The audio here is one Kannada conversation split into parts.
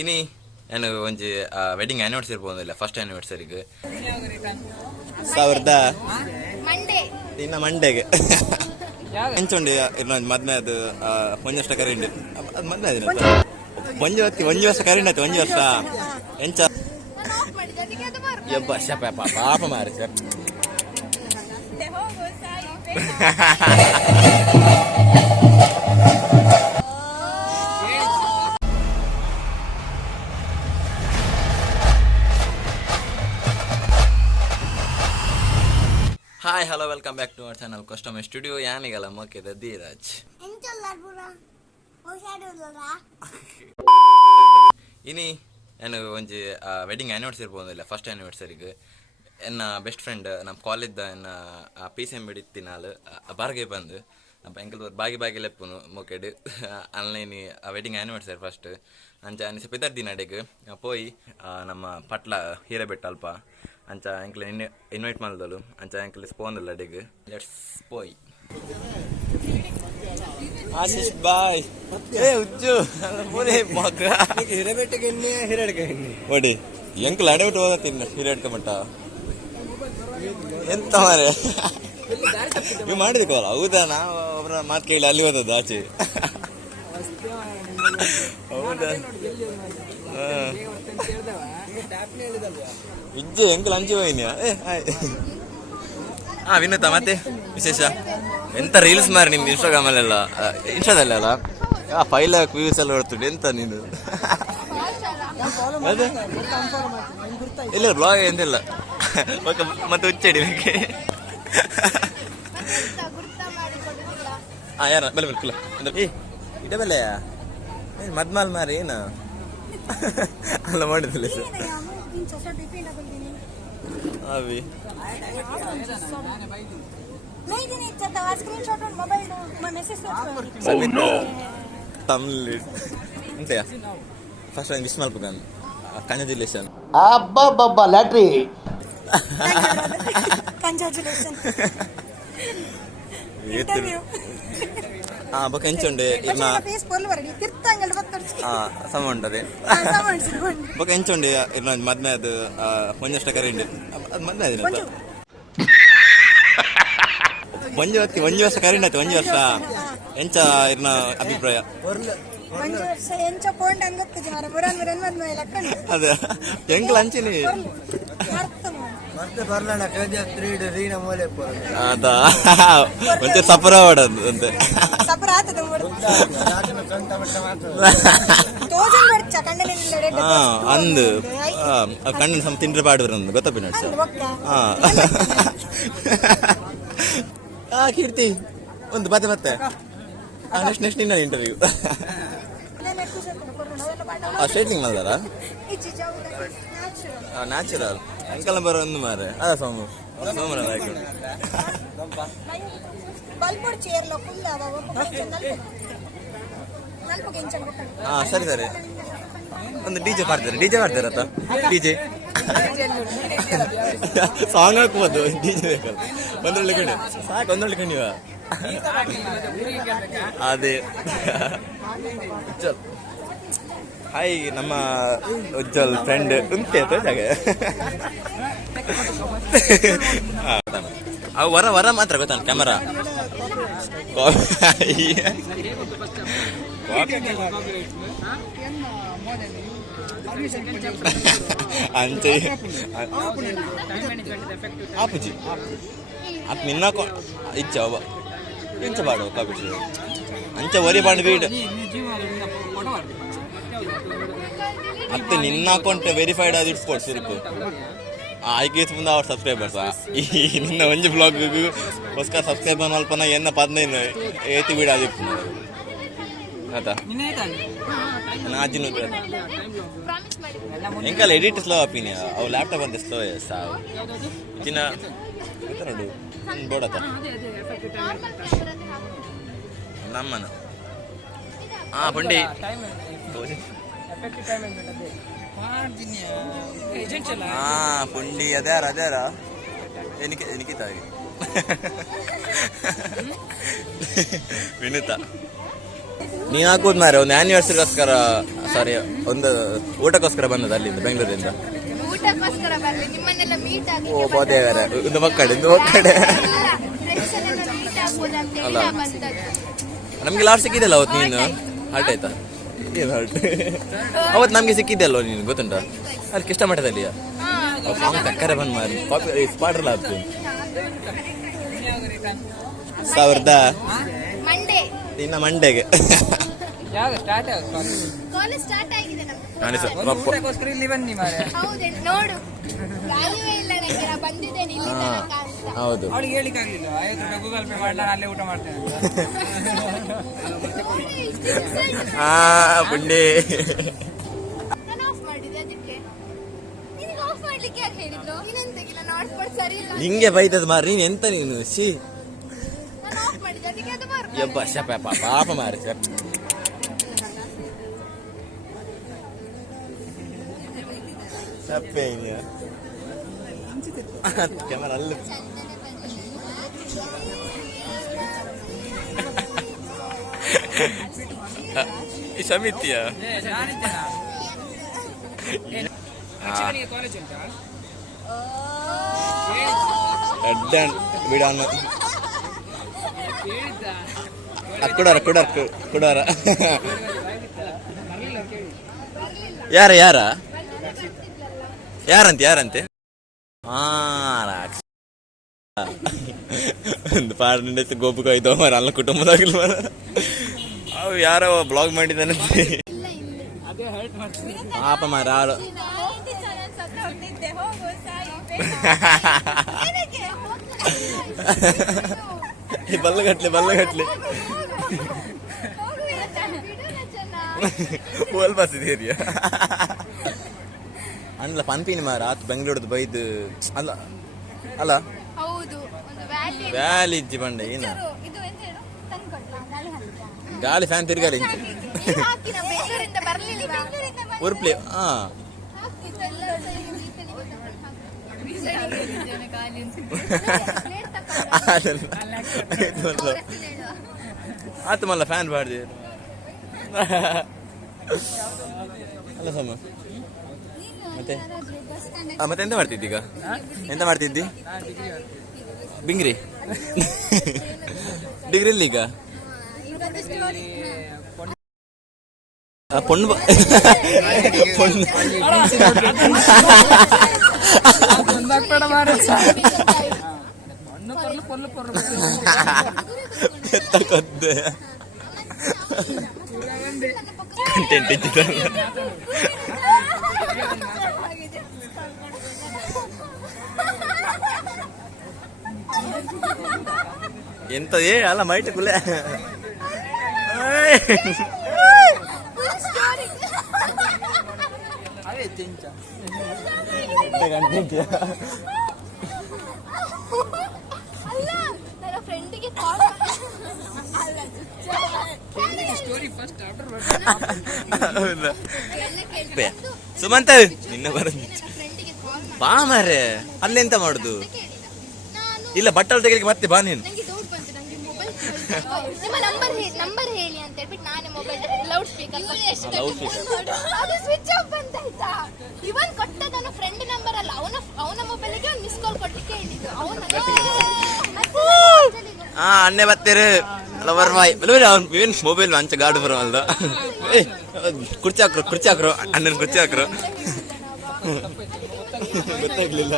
ಇನಿ ನಾನು ಒಂಜಿ ವೆಡ್ಡಿಂಗ್ ಆನಿವರ್ಸರಿ ಪೋಂದಿಲ್ಲ ಫಸ್ಟ್ ಆನಿವರ್ಸರಿಗೆ ಸಾವಿರದ ಇನ್ನ ಮಂಡೆಗೆ ಎಂಚುಂಡು ಇನ್ನೊಂದು ಮದ್ಮೆ ಅದು ಒಂಜಷ್ಟ ಕರಿಂಡು ಅದು ಮದ್ಮೆ ಅದಿನ ಒಂಜಿ ವರ್ಷ ಕರಿಂಡು ಆಯ್ತು ಒಂಜಿ ವರ್ಷ ಎಂಚ ಯಬ್ಬ ಶಪ ಪಾಪ ಮಾರಿ sir hi hello welcome back to our channel coastalmindzstudio ಯಾನಿಗಲ್ಲ ಮೋಕಿದ ಧೀರಜ್ ಇನಿ ನಾನು ಒಂಜಿ ವೆಡ್ಡಿಂಗ್ ಆನಿವರ್ಸರಿ ಪೋಂದಿಲ್ಲ ಫಸ್ಟ್ ಆನಿವರ್ಸರಿಗೆ ಎನ್ನ ಬೆಸ್ಟ್ ಫ್ರೆಂಡ್ ನಮ್ಮ ಕಾಲೇಜ್ದ ಎನ್ನ PCM ಬಿಡಿತ್ತಿನಾಲು ಬಾರ್ಗವಿ ಬಂದು ಎಂಕಲ್ ಬಾಗಿ ಲೆಪ್ಪುನು ಮೋಕೆಡ್ ಅನ್ಲೈನಿ ವೆಡ್ಡಿಂಗ್ ಆನಿವರ್ಸರಿ ಫಸ್ಟ್ ಅಂಚ ಅನಿಸ ಪಿದರ್ ದಿನಡೆಗೆ ಪೋಯಿ ನಮ್ಮ ಪಟ್ಲ ಹೀರೆಬೆಟ್ಟ ಅಲ್ಪ ಅಂಚ ಎಂಕ್ಲೆ ಇನ್ವೈಟ್ ಮಾಡಿದಳು ಅಂಚ ಎಂಕ್ಲೆ ಸ್ಪೋಂದಿಲ್ಲ ಅಡಿಗೆ ಲೆಟ್ಸ್ ಪೋಯ್ ಆಶೀಶ್ ಬಾಯ್ ಏ ಉಜ್ಜು ಪೂರೇ ಮಗ ಹಿರೇಬೆಟ್ಟಗೆ ಎಣ್ಣೆ ಹಿರೇಡ್ಕ ಎಣ್ಣೆ ಓಡಿ ಎಂಕ್ಲೆ ಅಡೆಬಿಟ್ಟು ಹೋಗತ್ತಿನ್ನ ಹಿರೇಡ್ಕ ಮಟ್ಟ ಎಂತ ಮಾರೆ ನೀವು ಮಾಡಿದಕ್ಕಲ್ಲ ಹೌದಾ ನಾವು ಒಬ್ಬರ ಮಾತು ಕೇಳಿ ಅಲ್ಲಿ ಹೋದದ್ದು ಆಚೆ ಹೌದಾ ಇಜ್ಜೆ ಎಂಕಲ್ ಅಂಚಿ ಹೋಯ್ನಿಯಾ ವಿನೂತ ಮತ್ತೆ ವಿಶೇಷ ಎಂತ ರೀಲ್ಸ್ ಮಾರಿ ನಿಮ್ದು ಇನ್ಸ್ಟಾದಲ್ಲೆಲ್ಲ 5 lakh ವ್ಯೂಸ್ ಎಲ್ಲ ಹೊಡ್ತುಂಡು ಎಂತ ನೀನು ಇಲ್ಲ ಬ್ಲಾಗ್ ಎಂತಿಲ್ಲ ಮತ್ತೆ ಹುಚ್ಚಡಿ ಯಾರ ಬೆಲೆ ಬೆಲ್ಕುಲ್ಲ ಇಡ ಬೆಲೆಯಾ ಮದ್ಮಾಲ್ ಮಾರಿ ಏನ ಅಲ್ಲ ಮಾಡಿದಿಲ್ಲ ಸರ್ ಅವಿ ಎಂತೆಯಾ ಫಸ್ಟ್ ವಿಶ್ ಮಲ್ಪುಗನ್ ಕಂಗ್ರಾಚುಲೇಷನ್ ಅಬ್ಬಬ್ಬಬ್ಬ ಲ್ಯಾಟ್ರಿ ಬೊಕ ಎಂಚುಂಡೆ ಇರ್ನ ಸಮ ಉಂಟದೆ ಬೊಕ ಎಂಚುಂಡೆ ಇರ್ನ ಮದ್ಮೆ ಅದು ಒಂಜಷ್ಟ ಕರಿಂಡು ಅದು ಮದ್ಮೆ ಅದಿನ ಒಂಜಿ ವರ್ಷ ಕರಿಂಡು ಆಯ್ತು ಒಂಜಿ ವರ್ಷ ಎಂಚ ಇರ್ನ ಅಭಿಪ್ರಾಯ ಅದೇ ಎಂಕ್ಲ ಅಂಚಿನಿ ಅದಾ ಒಂಚೂರು ಸಪರ ಮಾಡೋದು ಅಂತೆ ಅಂದು ಕಣ್ಣಿನ ಸಮ ತಿಂಡ್ರೆ ಪಾಡುವ್ರಂದು ಗೊತ್ತಪ್ಪ ನಡ್ಸ ಕೀರ್ತಿ ಒಂದು ಮತ್ತೆ ನೆಕ್ಸ್ಟ್ ನಿನ್ನ ಇಂಟರ್ವ್ಯೂ ಸ್ಟ್ರೈಟ್ನಿಂಗ್ ಮಾಡಿದಾರ ನ್ಯಾಚುರಲ್ ಅಂಕಲ್ ಬರೋ ಒಂದು ಮಾರೆ ಅದ ಸೋಮರ ಸರಿ ಸರಿ ಒಂದು ಡಿಜೆ ಮಾಡ್ತಾರತ್ತ ಡಿಜೆ ಸಾಂಗ್ ಹಾಕ್ಬೋದು ಡಿಜೆ ಬೇಕಲ್ಲ ಒಂದೊಳ್ಳೆ ಕಣಿ ಸಾಕು ಒಂದೊಳ್ಳೆ ಕಣಿವ ಅದೇ ಚಲ್ ಹಾಯ್ ನಮ್ಮ ಉಜ್ವಲ್ ಫ್ರೆಂಡ್ ಉಂಟೆ ಜಾಗ ಅವು ವರ ಮಾತ್ರ ಗೊತ್ತಾನ ಕ್ಯಾಮರಾ ಅಂಚೆ ಆಪುಜಿ ಅದು ನಿನ್ನ ಇಚ್ಛ ಇಂಚ ಪಾಡು ಕಾಪಿ ಅಂಚ ವರಿ ಪಾಂಡು ಬೀಡ್ ಮತ್ತೆ ನಿನ್ನ ಅಕೌಂಟ್ ವೆರಿಫೈಡ್ ಆದ ಇಟ್ಸ್ಪೋರ್ಟ್ ಸುರುಕು ಆಯ್ಕೆ ಮುಂದೆ ಅವ್ರ ಸಬ್ಸ್ಕ್ರೈಬರ್ಸ್ ನಿನ್ನ ಒಂಜಿ ಬ್ಲಾಗ್ಗೂ ಹೊಸ್ಕ ಸಬ್ಸ್ಕ್ರೈಬರ್ ಅಲ್ಪನ ಎನ್ನ 15 ಏತಿ ಬೀಡ ಆದಿತ್ತು ಆಯ್ತಾ ನಾಜಿನ ಎಂಕಲ್ಲ ಎಡಿಟ್ ಸ್ಲೋ ಅಪಿನಿ ಅವು ಲ್ಯಾಪ್ಟಾಪ್ ಅಂತ ಸ್ಲೋ ಸಾವು ಚಿನ್ನ ನೋಡು ಬೋಡತ್ತ ನಮ್ಮನ ಪುಂಡಿ ಪುಂಡಿ ಅದ್ಯಾರ ಎನಿಕಿತಾಗಿ ವಿನುತ ನೀನ್ ಹಾಕುದು ಮಾರೆ ಒಂದು ಆನಿವರ್ಸರಿಗೋಸ್ಕರ ಸಾರಿ ಒಂದು ಊಟಕ್ಕೋಸ್ಕರ ಬಂದದ ಅಲ್ಲಿಂದ ಬೆಂಗಳೂರಿಂದ. ಊಟಕ್ಕೋಸ್ಕರ ಬರ್ಲಿ ನಿಮ್ಮನ್ನೆಲ್ಲ ಮೀಟ್ ಆಗಿ ಓ ಬೋದೇವರ ಒಂದು ಮಕ್ಕಡೆ ಅಲ್ಲ ನಮ್ಗೆ ಲಾಸ್ಟ್ ಸಿಕ್ಕಿದೆಲ್ಲ ಅವತ್ತು ನೀನು ಹಾರ್ಟ್ ಆಯ್ತಾ ಏನು ಹಾರ್ಟ್ ಅವತ್ತು ನಮ್ಗೆ ಸಿಕ್ಕಿದ್ದೆಲ್ವ ನೀನು ಗೊತ್ತುಂಟಾ ಅಲ್ಲಿ ಕಿಷ್ಟ ಮಠದಲ್ಲಿ ತಕ್ಕರೆ ಬಂದ್ ಮಾರಿ ಸ್ಪಾಟ್ರಲ್ಲ ಆಗ್ತೀನಿ 1000 ಇನ್ನ ಮಂಡೆಗೆ ಹೌದು ಪುಂಡೆ ಹಿಂಗೆ ಬೈತದ ಮಾರಿ ನೀನ್ ಎಂತ ನೀನು ಸಿ ಯಬ್ಬ ಶಪ ಪಾಪ ಮಾರಿ ಕ್ಯಾಮರಾ ಅಲ್ಲ ಸಮಿತಿಯ ಬಿಡೋಣ ಕುಡಾರ ಯಾರಂತೆ ಒಂದು ಪಾಡ ಗೋಪುಕ ಇದ್ದವ ಮರ ಅಲ್ಲ ಕುಟುಂಬದಾಗಿಲ್ಲ ಮರ ಅವು ಯಾರೋ ಬ್ಲಾಗ್ ಮಾಡಿದ್ದಾನಂತೆ ಪಾಪ ಮರ ಬಲ್ಲಗಟ್ಲೆ ಓಲ್ ಬಸ್ ಇದೆಯಾ ಅಂದ್ಲ ಪನ್ಪಿನಿ ಮಾರ ಆತು ಬೆಂಗಳೂರದ್ದು ಬೈದು ಅಲ್ಲ ಅಲ್ಲ ವ್ಯಾಲಿ ಇಜ್ಜಿ ಬಂಡೆ ಏನು ಗಾಳಿ ಫ್ಯಾನ್ ತಿರ್ಗಾಲಿ ಉರ್ಪ್ಲಿ ಆತು ಮಲ್ಲ ಫ್ಯಾನ್ ಬಾಡ್ದಿ ಅಲ್ಲ ಸಮ ಮತ್ತೆ ಎಂತ ಮಾಡ್ತಿದ್ದಿ ಈಗ ಎಂತ ಮಾಡ್ತಿದ್ದಿ ಬಿಂಗ್ರಿ ಡಿಗ್ರಿ ಇಲ್ಲಿ ಈಗ ಪೊಣ್ಣು ಕಂಟೆಂಟ್ ಇದ್ದಿದ್ದಲ್ಲ ಎಂತದೇ ಅಲ್ಲ ಮೈಟ್ ಕುಲೆ ಸುಮಂತ ನಿನ್ನ ಬರ ಬಾ ಮಾರೆ ಅಲ್ಲೆಂತ ಮಾಡುದು ಇಲ್ಲ ಬಟ್ಟಲು ತೆಗಿಲಿಕ್ಕೆ ಮತ್ತೆ ಬಾ ನೀನು ನಂಬರ್ ಹೇಳಿ ಅಂತ ಹೇಳ್ಬಿಟ್ಟು ನಾನೇ mobile loud speaker switch off ಅಂತ ಆಯ್ತಾ ಇವನ್ ಕೊಟ್ಟದನ್ನ ಫ್ರೆಂಡ್ ನಂಬರ್ ಅಲ್ಲ ಅವನ ಮೊಬೈಲ್ಗೆ ಒಂದು ಮಿಸ್ ಕಾಲ್ ಕೊಟ್ಟಿಕ್ಕೆ ಹೇಳಿದ್ದು ಅಣ್ಣೆ ಬತ್ತೀರಿ ಲವರ್ ಬಾಯ್ ಇವನ್ ಮೊಬೈಲ್ ಅಂಚ ಗಾಡು ಬರೋಲ್ದ ಕುರ್ಚಿ ಹಾಕ್ರು ಅಣ್ಣನ ಕುರ್ಚಿ ಹಾಕ್ರು ಗೊತ್ತಾಗ್ಲಿಲ್ಲ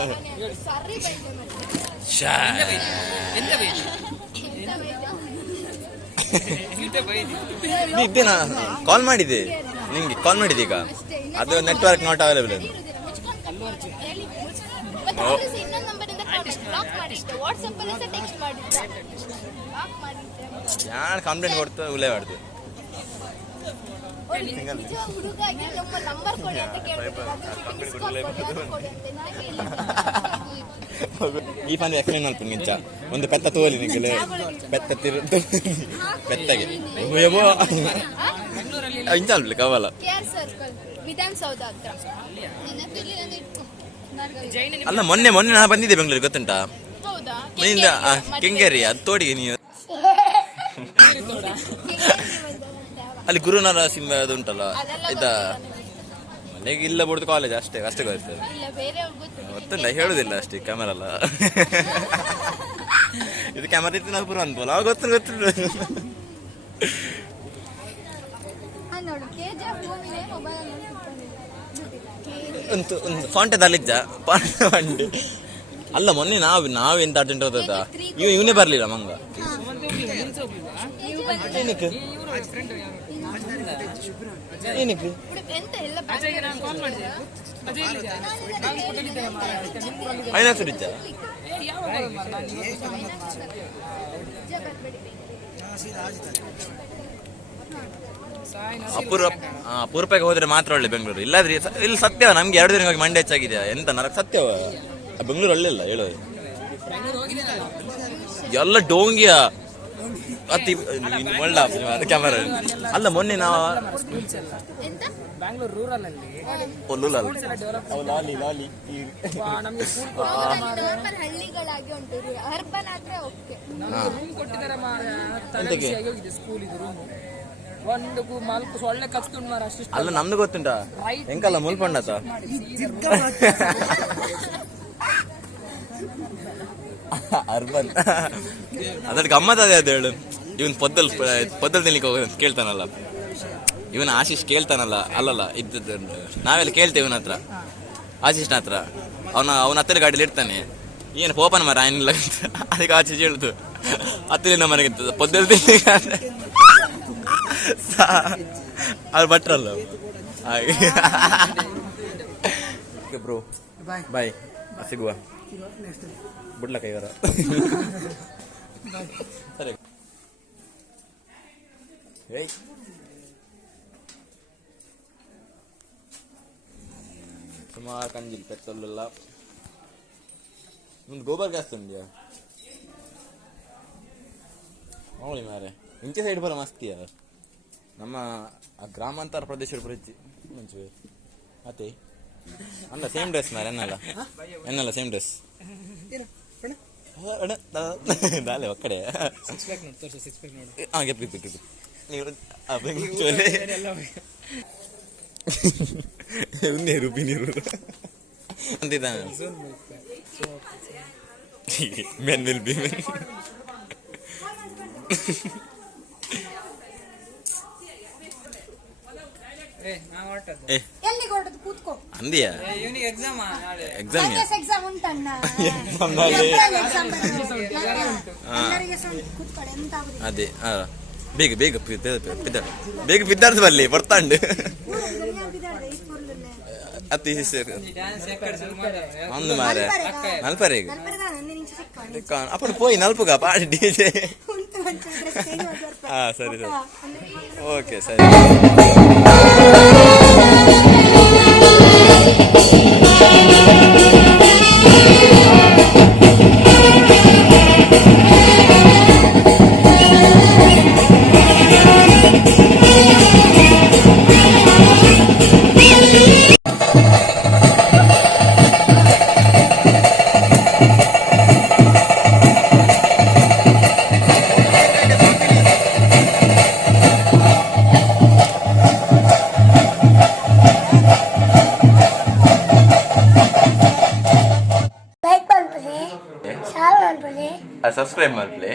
ಇದ್ದೇನಾ ಕಾಲ್ ಮಾಡಿದ್ದೆ ನಿಂಗೆ ಕಾಲ್ ಮಾಡಿದ್ದೆ ಈಗ ಅದು ನೆಟ್ವರ್ಕ್ ನಾಟ್ ಅವೈಲೇಬಲ್ ಅದು ಯಾರು ಕಂಪ್ಲೇಂಟ್ ಕೊಡ್ತಾ ಉಲೇ ಮಾಡ್ದು ಈ ಫಾನ್ ಎಕ್ಸ್ಪ್ಲೇನ್ ಮಾಡ್ತೀನಿ ಇಂಚ ಒಂದು ಪೆತ್ತ ತೋಲಿ ನಿಂಗೆ ಪೆತ್ತ ಪೆತ್ತಗೆ ಇಂಚ ಅಲ್ಬಿಲ್ಲ ಕವಲ ವಿಧಾನಸೌಧ ಹತ್ರ ಅಲ್ಲ ಮೊನ್ನೆ ನಾ ಬಂದಿದ್ದೆ ಬೆಂಗಳೂರಿಗೆ ಗೊತ್ತುಂಟಾ ಮನೆಯಿಂದ ಕೆಂಗೇರಿ ಅದು ತೋಡಿಗೆ ನೀವು ಅಲ್ಲಿ ಗುರುನರಸಿಂಹ ಅದು ಉಂಟಲ್ಲ ಅದೆಲ್ಲ ಆಯ್ತಾ ಮನೆಗೆ ಇಲ್ಲ ಬಿಡುದು ಕಾಲೇಜ್ ಅಷ್ಟೇ ಅಷ್ಟೇ ಗೊತ್ತಿರ್ತದೆ ಇಲ್ಲ ಬೇರೆ ಗೊತ್ತು ಗೊತ್ತುಂಟ ಹೇಳುದಿಲ್ಲ ಅಷ್ಟೇ ಕ್ಯಾಮರಾ ಅಲ್ಲ ಇದು ಕ್ಯಾಮರಾ ಇತ್ತು ನಾವು ಪುರ ಅನ್ಬೋಲ್ಲ ಗೊತ್ತು ನೋಡು KGF ಮೂವಿನೇ ಮೊಬೈಲ್ ಒಂದು ಫಾಂಟೆದ್ ಅಲ್ಲಿದ್ದ ಫಾಂಟೆ ಅಲ್ಲ ಮೊನ್ನೆ ನಾವೆಂತ ಅರ್ಜೆಂಟ್ ಹೋದ ಇವನೇ ಬರ್ಲಿಲ್ಲ ಮಂಗ ಏನಕ್ಕೆ ಏನಕ್ಕೆ ಐನಾಕ್ಸ್ ಇದ್ದ ಅಪೂರ್ವಕ್ಕೆ ಹೋದ್ರೆ ಮಾತ್ರ ಒಳ್ಳೆ ಬೆಂಗಳೂರು ಇಲ್ಲಾದ್ರೆ ಇಲ್ಲಿ ಸತ್ಯವ ನಮ್ಗೆ 2 ದಿನ ಹೋಗಿ ಮಂಡ್ಯ ಹೆಚ್ಚಾಗಿದೆ ಎಂತ ನರಕ ಸತ್ಯವ ಬೆಂಗಳೂರು ಒಳ್ಳೆಲ್ಲ ಹೇಳೋದು ಎಲ್ಲ ಡೋಂಗಿಯ ಅತಿ ಒಳ್ಳೆ ಕ್ಯಾಮರಾ ಅಲ್ಲ ಮೊನ್ನೆ ನಾವು ಬ್ಯಾಂಗ್ಳೂರ್ ರೂರಲ್ ಲಾಲಿ ಲಾಲಿ ಹಳ್ಳಿಗಳಾಗಿ ಉಂಟು ಅರ್ಬನ್ ಆದ್ರೆ ಓಕೆ ರೂಮ್ ಕೊಟ್ಟಿದ್ದಾರೆ ಹೋಗಿದೆ ಸ್ಕೂಲ್ ಇದು ರೂಮ್ ಒಂದು ನಾಲ್ಕು ಸೊಳ್ಳೆ ಕಚ್ತುಂಡು ಮಾರ ಅಷ್ಟು ಅಲ್ಲ ನಮ್ದು ಗೊತ್ತುಂಟಾ ಎಂಕಲ್ಲ ಮುಲ್ಪಂಡತ ಅರ್ಬನ್ ಅದ್ರ ಗಮ್ಮತ್ ಅದೇ ಅದು ಹೇಳು ಇವನ್ ಪೊದ್ದಲ್ ತಿನ್ಲಿಕ್ಕೆ ಹೋಗೋದು ಕೇಳ್ತಾನಲ್ಲ ಇವನ ಆಶೀಶ್ ಕೇಳ್ತಾನಲ್ಲ ಅಲ್ಲಲ್ಲ ಇದ್ದದ್ದು ನಾವೆಲ್ಲ ಕೇಳ್ತೇವೆ ಇವನ ಹತ್ರ ಆಶೀಶ್ನ ಹತ್ರ ಅವನ ಹತ್ತಿರ ಗಾಡಿಲಿ ಇರ್ತಾನೆ ಏನು ಪೋಪನ್ ಮರ ಏನಿಲ್ಲ ಅದಕ್ಕೆ ಆಶೀಶ್ ಹೇಳ್ತು ಹತ್ತಿರ ಮನೆಗೆ ಪೊದ್ದಲ್ ತಿನ್ಲಿಕ್ಕೆ ಅವ್ರು ಭಟ್ರಲ್ಲ ಹಾಗೆ ಬ್ರೋ ಬಾಯ್ ಸಿಗುವ ಬಿಡ್ಲ ಕೈವರ ಸರಿ ಸುಮಾರು ಕಂಜಿಲ್ ಪೆಟ್ರೋಲ್ ಎಲ್ಲ ಮುಂದೆ ಗೋಬರ್ ಗ್ಯಾಸ್ ತಂದ್ಯಾ ಅವಳಿ ಮಾರೆ ಇಂಚೆ ಸೈಡ್ ಬರ ಮಸ್ತಿಯ ನಮ್ಮ ಗ್ರಾಮಾಂತರ ಪ್ರದೇಶ ಪ್ರತಿ ಮುಂಚೆ ಅದೇ ಅಲ್ಲ ಸೇಮ್ ಡ್ರೆಸ್ ಮಾರೆ ಎನ್ನಲ್ಲ ಸೇಮ್ ಡ್ರೆಸ್ ದಾಲೆ ಒಕ್ಕಡೆ ಹಾಂ ಗೆಪ್ಪಿ ನೀವು ನೀರು ನೀರು ಅಂತಿದ್ದಾನೆ ಮೆನ್ ವಿಲ್ ಬಿ ಮೆನ್ ಅಂದಿಯಾ ಎಕ್ಸಾಮ್ ಅದೇ ಬೇಗ ಬೇಗ ಬೇಗ ಬಿದ್ದಾರ್ದು ಬರ್ಲಿ ಬರ್ತಾಂಡು ಅತಿ ಒಂದು ಮಾರೆ ನಲ್ಪರೆಗ ಅಪ್ಪನ ಪೋಯಿ ನಲ್ಪುಗ ಪಾಡಿ ಡಿಜೆ ಹಾ ಸರಿ ಸರಿ ಓಕೆ ಸರಿ ಸಬ್ಸ್ಕ್ರೈಬ್ ಮಾಡ್ಲಿ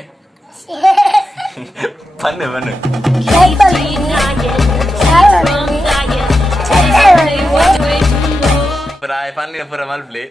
ಬನ್ನಿ ಬನ್ನಿ ಪುರ ಮಲ್ಪ್ಲಿ